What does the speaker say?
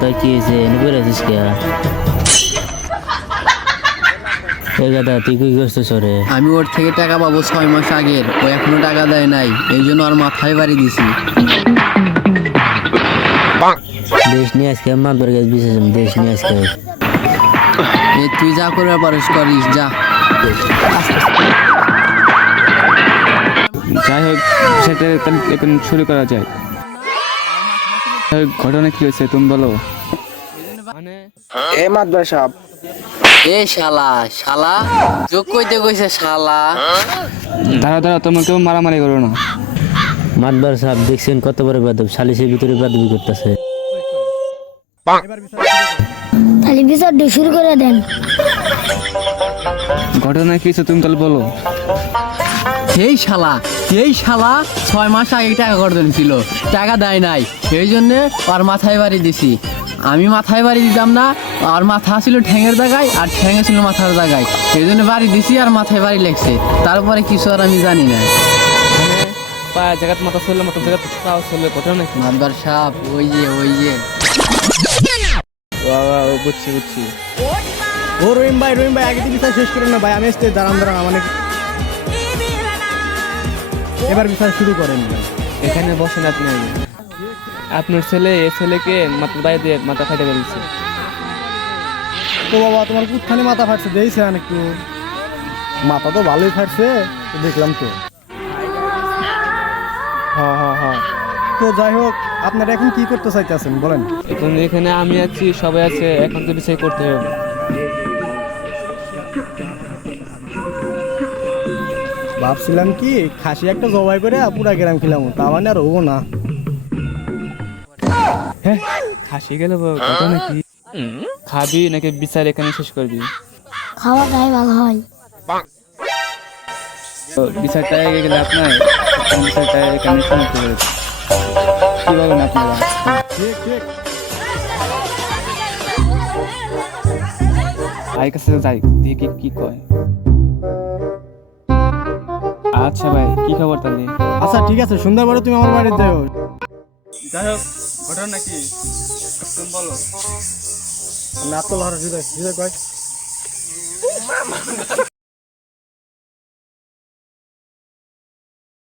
তো কি হয়েছে এনে বেড়েছিস কে? এই গাদা তুই কি করছিস রে? আমি ওর থেকে টাকা পাবো 6 মাস আগের, ও এখনো টাকা দেয় নাই, এই জন্য আর মাথায় বাড়ি দিছি। দেশ নিয়ে আজকে মাতবার গাছ বিশেষ দেশ নিয়ে আজকে তুই যা করবার পারিস করিস, যা। যাই হোক, সেটা এখন শুরু করা যায়। ঘটনা কি হয়েছে তুমি বলো। এ মাদবার সাহেব, এ শালা শালা যোগ কইতে কইছে শালা। দাঁড়া দাঁড়া, তোমরা কেউ মারামারি করো না। মাতবার সাহেব দেখছেন কত বড় বেদব, সালিশের ভিতরে বেদবি করতেছে। তাহলে বিচারটা শুরু করে দেন। ঘটনা কি হয়েছে তুমি তাহলে বলো। এই শালা 6 মাস আগে টাকা গর্দন ছিল, টাকা দেয় নাই, এই জন্য আর মাথায় বাড়ি দিছি। আমি মাথায় বাড়ি দিতাম না, আর মাথা ছিল ঠ্যাঙের জায়গায় আর ঠ্যাঙে ছিল মাথার জায়গায়, এই জন্য বাড়ি দিছি আর মাথায় বাড়ি লেগছে। তারপরে কিছু আর আমি জানি না। পায়ে জায়গাত মাথা চললে মাথা জায়গাত পাও চললে ঘটনা নাকি? মাদবার সাপ ওই যে বুঝছি বুঝছি। ও রহিম ভাই আগে তো বিচার শেষ করেন না ভাই, আমি আসতে দাঁড়ান মানে এবার বিচার শুরু করেন ভাই। এখানে বসেন আপনি। আপনার ছেলে এ ছেলেকে মাথার বাইরে দিয়ে মাথা ফাটে ফেলছে। তো বাবা তোমার কুত্থানে মাথা ফাটছে দিয়েছে একটু, মাথা তো ভালোই ফাটছে দেখলাম তো। হ্যাঁ, তো যাই হোক, আপনারা এখন কি করতে চাইতেছেন বলেন। এখন এখানে আমি আছি, সবাই আছে, এখন তো বিষয় করতে হবে। ভাবছিলাম কি খাসি একটা জবাই করে পুরা গ্রাম খেলাম, তা মানে আর হবো না। হ্যাঁ, খাসি গেলে ঘটনা কি? খাবি নাকি বিচার এখানে শেষ করবি? খাওয়াটাই ভালো হয়। তো বিচারটা এগিয়ে গেলে আপনার বিচারটা এখানে সমাপ্ত করেছে। কি বলেন আপনারা? ঠিক ভাই কাছে যাই, দেখি কি কয়। আচ্ছা ভাই, কি খবর তাহলে? আচ্ছা ঠিক আছে, সন্ধ্যার পরে তুমি আমার বাড়িতে যাও। যাই হোক, ঘটনা কি তুমি বলো। নাতল হরে হৃদয় কয়